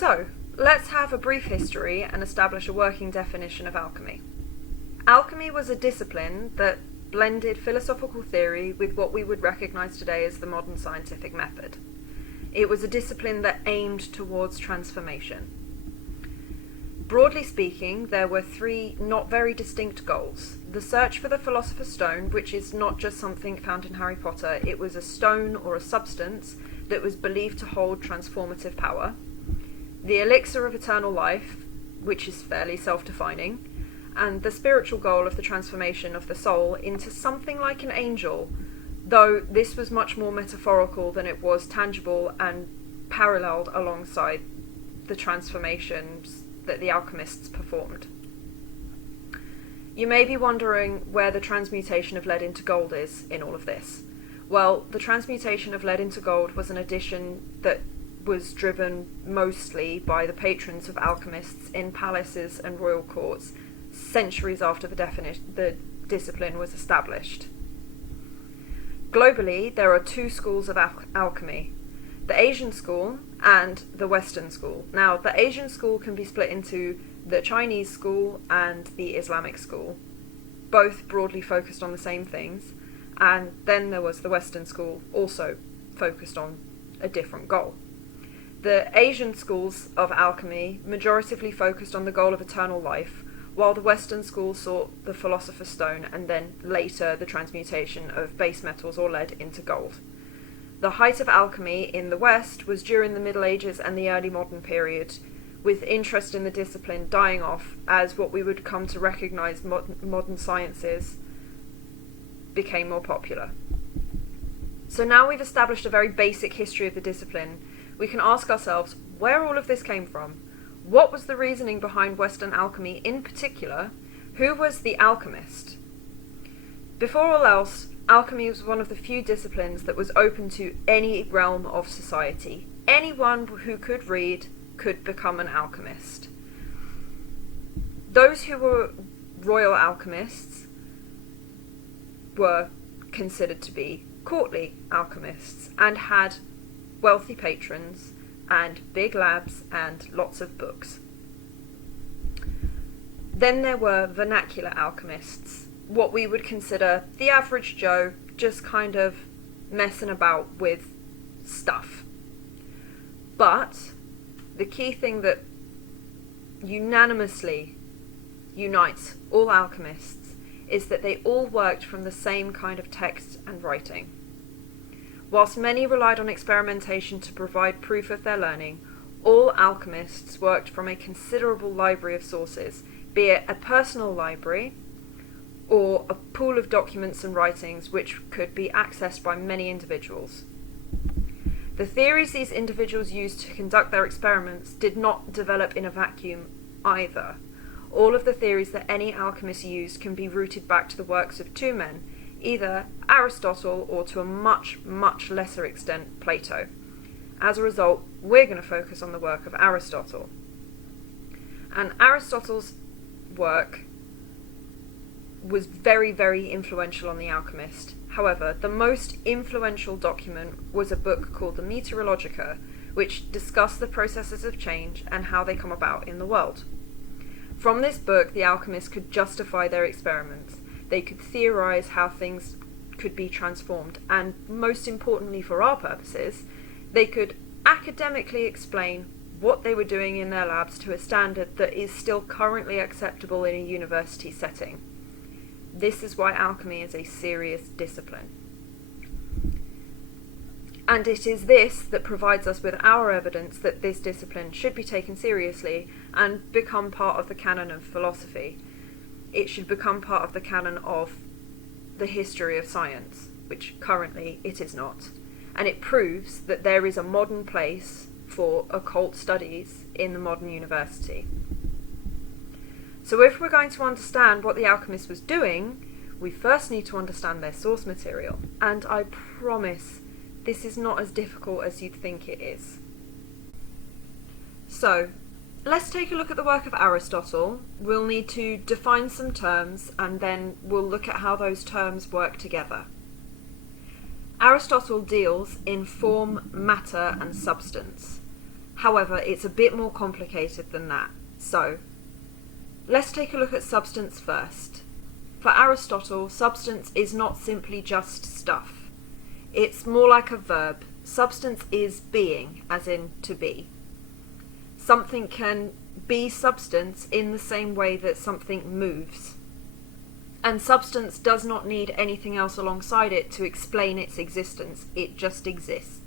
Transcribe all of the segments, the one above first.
So, let's have a brief history and establish a working definition of alchemy. Alchemy was a discipline that blended philosophical theory with what we would recognise today as the modern scientific method. It was a discipline that aimed towards transformation. Broadly speaking, there were three not very distinct goals. The search for the Philosopher's Stone, which is not just something found in Harry Potter, it was a stone or a substance that was believed to hold transformative power. The elixir of eternal life, which is fairly self-defining, and the spiritual goal of the transformation of the soul into something like an angel, though this was much more metaphorical than it was tangible and paralleled alongside the transformations that the alchemists performed. You may be wondering where the transmutation of lead into gold is in all of this. Well, the transmutation of lead into gold was an addition that was driven mostly by the patrons of alchemists in palaces and royal courts centuries after the discipline was established. Globally, there are two schools of alchemy, the Asian school and the Western school. Now, the Asian school can be split into the Chinese school and the Islamic school, both broadly focused on the same things, and then there was the Western school, also focused on a different goal. The Asian schools of alchemy majoritively focused on the goal of eternal life, while the Western school sought the Philosopher's Stone and then later the transmutation of base metals or lead into gold. The height of alchemy in the West was during the Middle Ages and the early modern period, with interest in the discipline dying off as what we would come to recognise modern sciences became more popular. So now we've established a very basic history of the discipline, we can ask ourselves where all of this came from. What was the reasoning behind Western alchemy in particular? Who was the alchemist? Before all else, alchemy was one of the few disciplines that was open to any realm of society. Anyone who could read could become an alchemist. Those who were royal alchemists were considered to be courtly alchemists and had wealthy patrons and big labs and lots of books. Then there were vernacular alchemists, what we would consider the average Joe, just kind of messing about with stuff. But the key thing that unanimously unites all alchemists is that they all worked from the same kind of text and writing. Whilst many relied on experimentation to provide proof of their learning, all alchemists worked from a considerable library of sources, be it a personal library or a pool of documents and writings which could be accessed by many individuals. The theories these individuals used to conduct their experiments did not develop in a vacuum either. All of the theories that any alchemist used can be rooted back to the works of two men, either Aristotle or to a much, much lesser extent Plato. As a result, we're going to focus on the work of Aristotle. And Aristotle's work was very, very influential on the alchemist. However, the most influential document was a book called the Meteorologica, which discussed the processes of change and how they come about in the world. From this book, the alchemists could justify their experiments. They could theorize how things could be transformed, and most importantly for our purposes, they could academically explain what they were doing in their labs to a standard that is still currently acceptable in a university setting. This is why alchemy is a serious discipline. And it is this that provides us with our evidence that this discipline should be taken seriously and become part of the canon of philosophy. It should become part of the canon of the history of science, which currently it is not. And it proves that there is a modern place for occult studies in the modern university. So if we're going to understand what the alchemist was doing, we first need to understand their source material. And I promise this is not as difficult as you'd think it is. So, let's take a look at the work of Aristotle. We'll need to define some terms and then we'll look at how those terms work together. Aristotle deals in form, matter and substance. However, it's a bit more complicated than that. So, let's take a look at substance first. For Aristotle, substance is not simply just stuff. It's more like a verb. Substance is being, as in to be. Something can be substance in the same way that something moves. And substance does not need anything else alongside it to explain its existence. It just exists.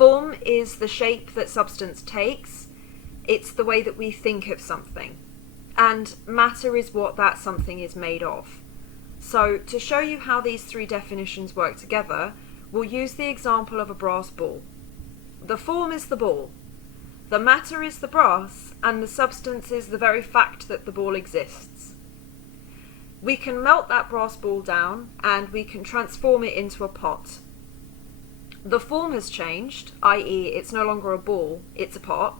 Form is the shape that substance takes. It's the way that we think of something. And matter is what that something is made of. So, to show you how these three definitions work together, we'll use the example of a brass ball. The form is the ball. The matter is the brass, and the substance is the very fact that the ball exists. We can melt that brass ball down, and we can transform it into a pot. The form has changed, i.e. it's no longer a ball, it's a pot.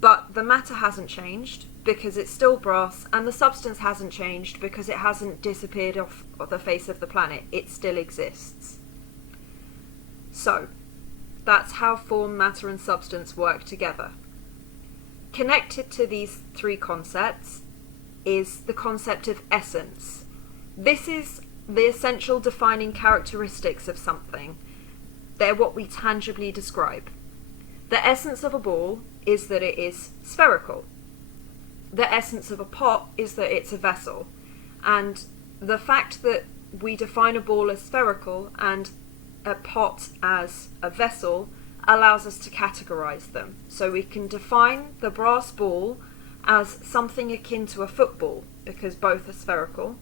But the matter hasn't changed, because it's still brass, and the substance hasn't changed because it hasn't disappeared off the face of the planet. It still exists. So, that's how form, matter, and substance work together. Connected to these three concepts is the concept of essence. This is the essential defining characteristics of something. They're what we tangibly describe. The essence of a ball is that it is spherical. The essence of a pot is that it's a vessel. And the fact that we define a ball as spherical and a pot as a vessel allows us to categorize them. So we can define the brass ball as something akin to a football, because both are spherical,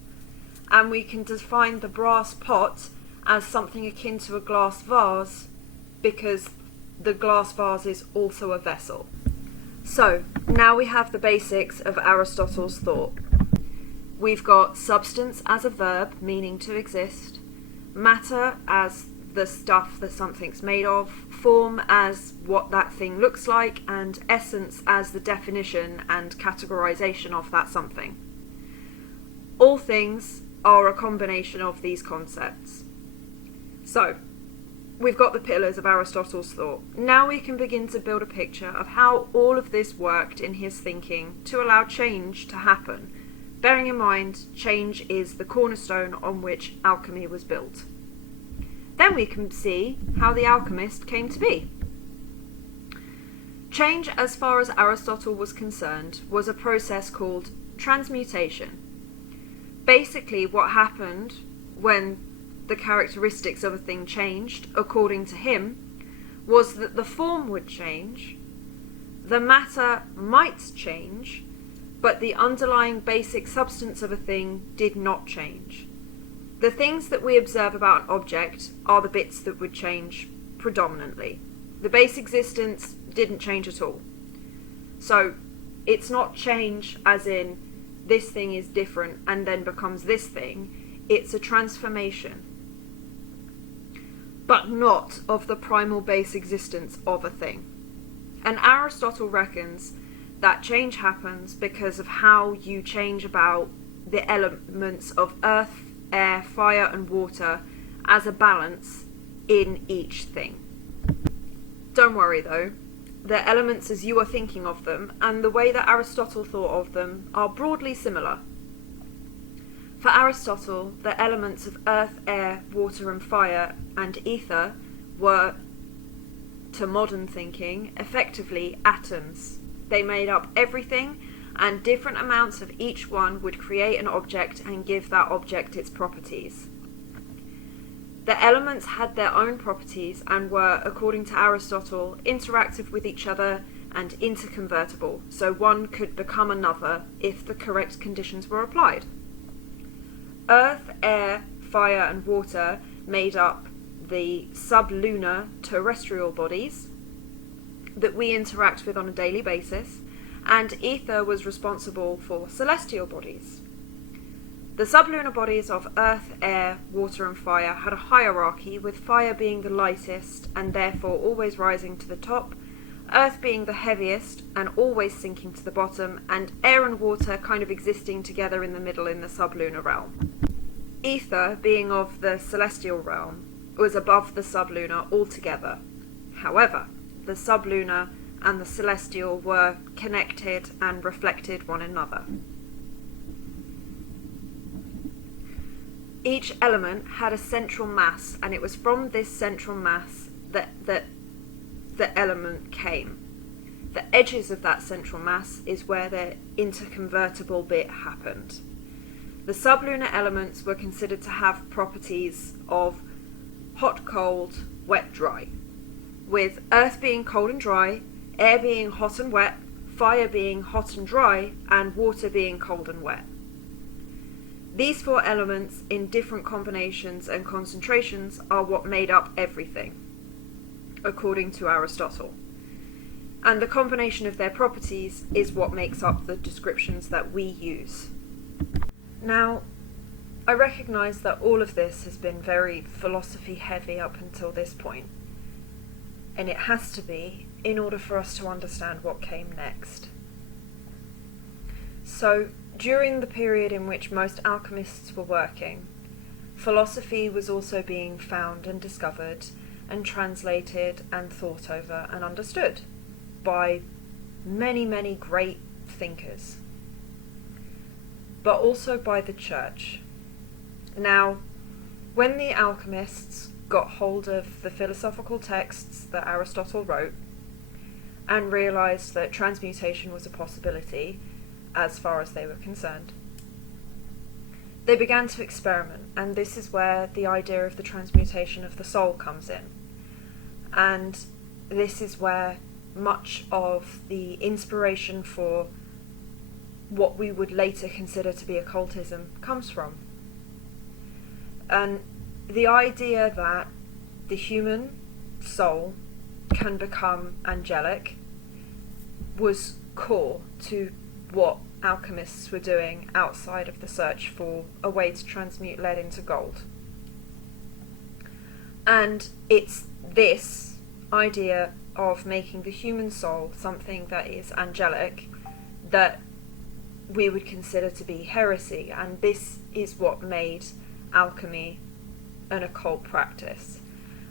and we can define the brass pot as something akin to a glass vase, because the glass vase is also a vessel. So, now we have the basics of Aristotle's thought. We've got substance as a verb, meaning to exist, matter as the stuff that something's made of, form as what that thing looks like, and essence as the definition and categorization of that something. All things are a combination of these concepts. So, we've got the pillars of Aristotle's thought. Now we can begin to build a picture of how all of this worked in his thinking to allow change to happen, bearing in mind change is the cornerstone on which alchemy was built. Then we can see how the alchemist came to be. Change, as far as Aristotle was concerned, was a process called transmutation. Basically, what happened when the characteristics of a thing changed, according to him, was that the form would change, the matter might change, but the underlying basic substance of a thing did not change. The things that we observe about an object are the bits that would change predominantly. The base existence didn't change at all. So it's not change as in this thing is different and then becomes this thing. It's a transformation, but not of the primal base existence of a thing. And Aristotle reckons that change happens because of how you change about the elements of earth, air, fire and water as a balance in each thing. Don't worry though, the elements as you are thinking of them and the way that Aristotle thought of them are broadly similar. For Aristotle, the elements of earth, air, water and fire and ether were, to modern thinking, effectively atoms. They made up everything, and different amounts of each one would create an object and give that object its properties. The elements had their own properties and were, according to Aristotle, interactive with each other and interconvertible, so one could become another if the correct conditions were applied. Earth, air, fire and water made up the sublunar terrestrial bodies that we interact with on a daily basis, and ether was responsible for celestial bodies. The sublunar bodies of earth, air, water and fire had a hierarchy, with fire being the lightest and therefore always rising to the top, earth being the heaviest and always sinking to the bottom, and air and water kind of existing together in the middle in the sublunar realm. Ether, being of the celestial realm, was above the sublunar altogether. However, the sublunar and the celestial were connected and reflected one another. Each element had a central mass, and it was from this central mass that the element came. The edges of that central mass is where the interconvertible bit happened. The sublunar elements were considered to have properties of hot, cold, wet, dry, with earth being cold and dry, air being hot and wet, fire being hot and dry, and water being cold and wet. These four elements in different combinations and concentrations are what made up everything, according to Aristotle. And the combination of their properties is what makes up the descriptions that we use. Now, I recognise that all of this has been very philosophy heavy up until this point, and it has to be in order for us to understand what came next. So, during the period in which most alchemists were working, philosophy was also being found and discovered and translated and thought over and understood by many, many great thinkers, but also by the church. Now, when the alchemists got hold of the philosophical texts that Aristotle wrote and realised that transmutation was a possibility as far as they were concerned, they began to experiment, and this is where the idea of the transmutation of the soul comes in. And this is where much of the inspiration for what we would later consider to be occultism comes from. And the idea that the human soul can become angelic was core to what alchemists were doing outside of the search for a way to transmute lead into gold. And it's this idea of making the human soul something that is angelic that we would consider to be heresy, and this is what made alchemy an occult practice.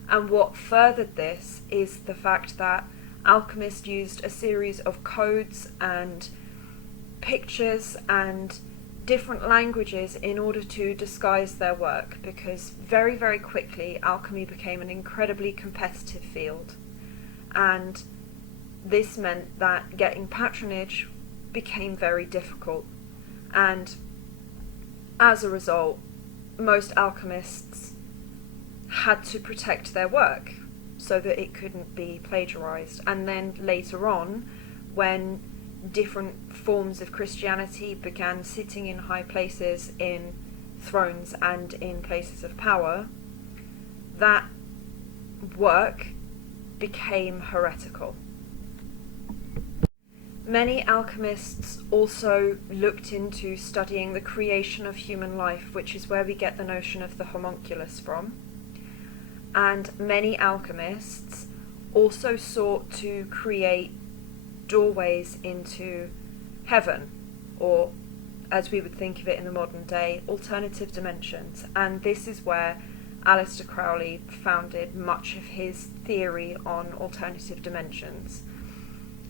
And what furthered this is the fact that alchemists used a series of codes and pictures and different languages in order to disguise their work, because very, very quickly alchemy became an incredibly competitive field, and this meant that getting patronage became very difficult, and as a result most alchemists had to protect their work so that it couldn't be plagiarized. And then later on, when different forms of Christianity began sitting in high places, in thrones and in places of power, that work became heretical. Many alchemists also looked into studying the creation of human life, which is where we get the notion of the homunculus from. And many alchemists also sought to create doorways into heaven, or as we would think of it in the modern day, alternative dimensions. And this is where Aleister Crowley founded much of his theory on alternative dimensions.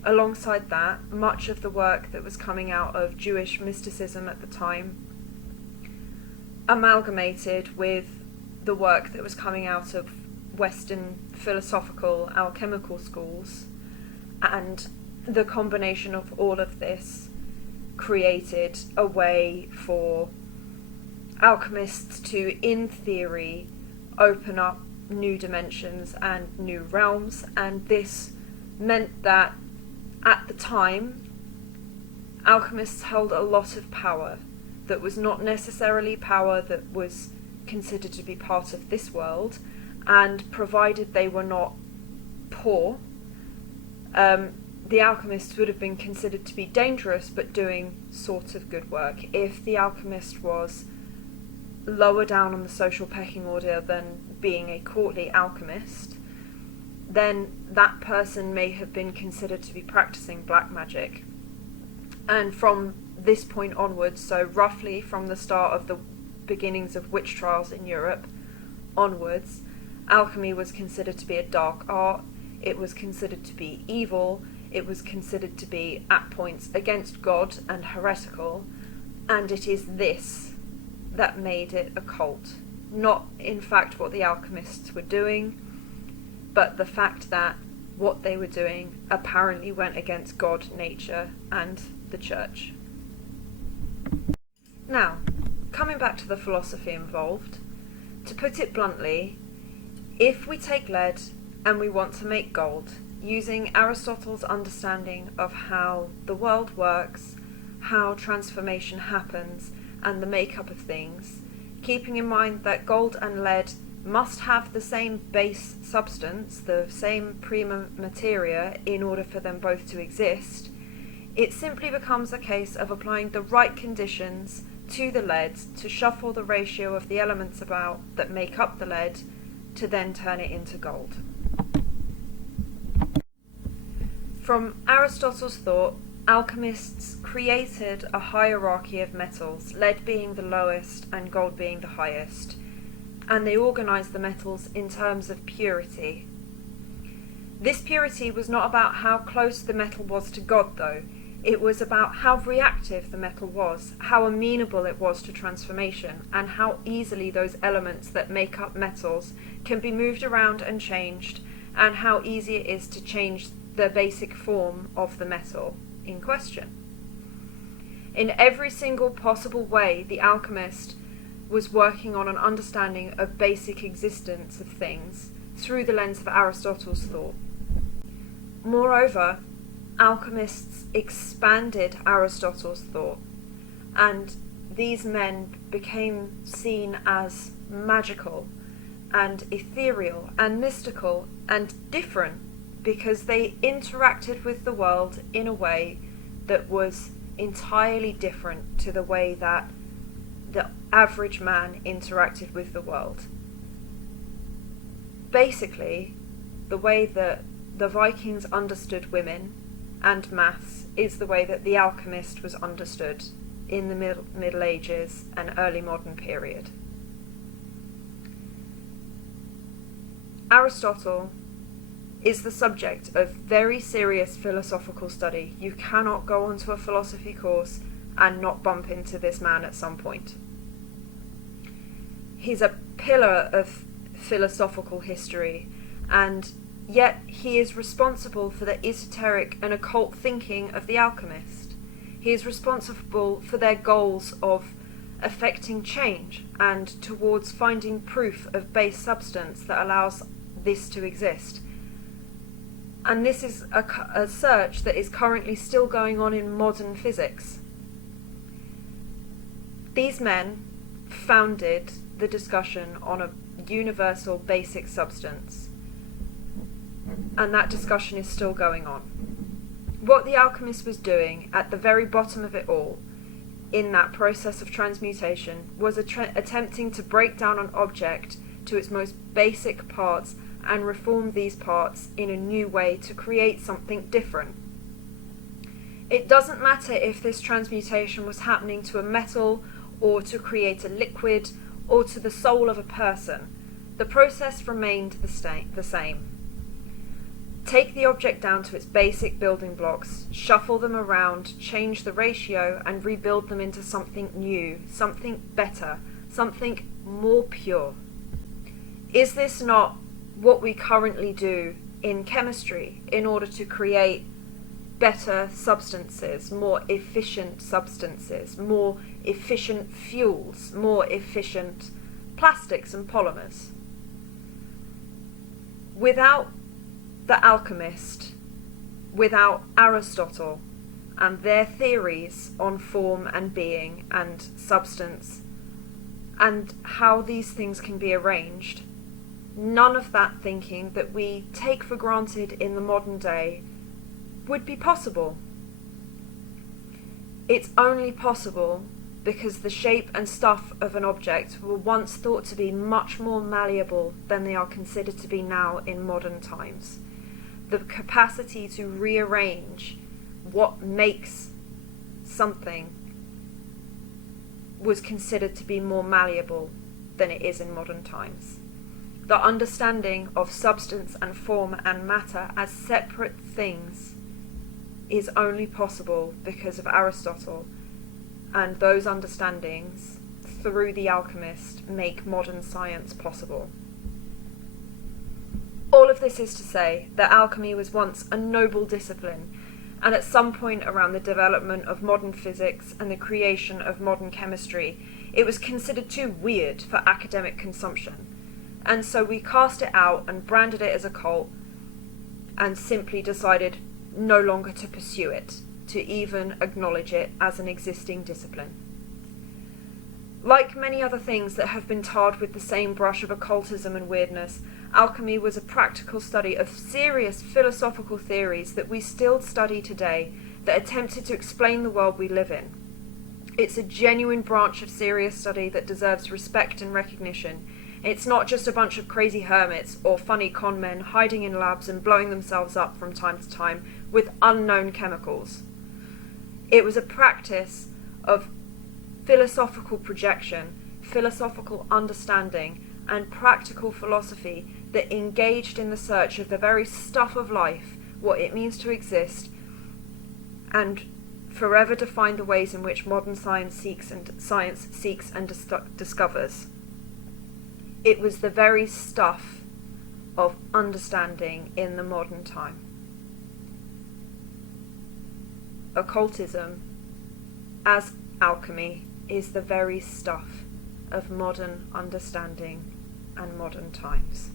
Alongside that, much of the work that was coming out of Jewish mysticism at the time amalgamated with the work that was coming out of Western philosophical alchemical schools, and the combination of all of this created a way for alchemists to, in theory, open up new dimensions and new realms. And this meant that at the time alchemists held a lot of power that was not necessarily power that was considered to be part of this world, and provided they were not poor, the alchemists would have been considered to be dangerous but doing sort of good work. If the alchemist was lower down on the social pecking order than being a courtly alchemist, then that person may have been considered to be practicing black magic. And from this point onwards, so roughly from the start of the beginnings of witch trials in Europe onwards, alchemy was considered to be a dark art. it was considered to be evil, it was considered to be at points against God and heretical, and it is this that made it a cult. Not in fact what the alchemists were doing, but the fact that what they were doing apparently went against God, nature, and the church. Now, coming back to the philosophy involved, to put it bluntly, if we take lead and we want to make gold, using Aristotle's understanding of how the world works, how transformation happens, and the makeup of things, keeping in mind that gold and lead must have the same base substance, the same prima materia, in order for them both to exist, it simply becomes a case of applying the right conditions to the lead to shuffle the ratio of the elements about that make up the lead to then turn it into gold. From Aristotle's thought, alchemists created a hierarchy of metals, lead being the lowest and gold being the highest, and they organised the metals in terms of purity. This purity was not about how close the metal was to God, though. It was about how reactive the metal was, how amenable it was to transformation, and how easily those elements that make up metals can be moved around and changed, and how easy it is to change the basic form of the metal in question. In every single possible way, the alchemist was working on an understanding of basic existence of things through the lens of Aristotle's thought. Moreover, alchemists expanded Aristotle's thought, and these men became seen as magical and ethereal and mystical and different because they interacted with the world in a way that was entirely different to the way that the average man interacted with the world. Basically, the way that the Vikings understood women and maths is the way that the alchemist was understood in the Middle Ages and early modern period. Aristotle is the subject of very serious philosophical study. You cannot go onto a philosophy course and not bump into this man at some point. He's a pillar of philosophical history, and yet he is responsible for the esoteric and occult thinking of the alchemist. He is responsible for their goals of affecting change and towards finding proof of base substance that allows this to exist. And this is a search that is currently still going on in modern physics. These men founded the discussion on a universal basic substance, and that discussion is still going on. What the alchemist was doing at the very bottom of it all, in that process of transmutation, was attempting to break down an object to its most basic parts and reform these parts in a new way to create something different. It doesn't matter if this transmutation was happening to a metal or to create a liquid or to the soul of a person. The process remained the same. Take the object down to its basic building blocks, shuffle them around, change the ratio, and rebuild them into something new, something better, something more pure. Is this not what we currently do in chemistry in order to create better substances, more efficient substances, more efficient fuels, more efficient plastics and polymers? Without the alchemist, without Aristotle and their theories on form and being and substance and how these things can be arranged, none of that thinking that we take for granted in the modern day would be possible. It's only possible because the shape and stuff of an object were once thought to be much more malleable than they are considered to be now in modern times. The capacity to rearrange what makes something was considered to be more malleable than it is in modern times. The understanding of substance and form and matter as separate things is only possible because of Aristotle, and those understandings, through the alchemist, make modern science possible. All of this is to say that alchemy was once a noble discipline, and at some point around the development of modern physics and the creation of modern chemistry, it was considered too weird for academic consumption. And so we cast it out and branded it as a cult, and simply decided no longer to pursue it, to even acknowledge it as an existing discipline. Like many other things that have been tarred with the same brush of occultism and weirdness, alchemy was a practical study of serious philosophical theories that we still study today that attempted to explain the world we live in. It's a genuine branch of serious study that deserves respect and recognition. It's not just a bunch of crazy hermits or funny con men hiding in labs and blowing themselves up from time to time with unknown chemicals. It was a practice of philosophical projection, philosophical understanding, and practical philosophy that engaged in the search of the very stuff of life, what it means to exist, and forever defined the ways in which modern science seeks and discovers. It was the very stuff of understanding in the modern time. Occultism, as alchemy, is the very stuff of modern understanding and modern times.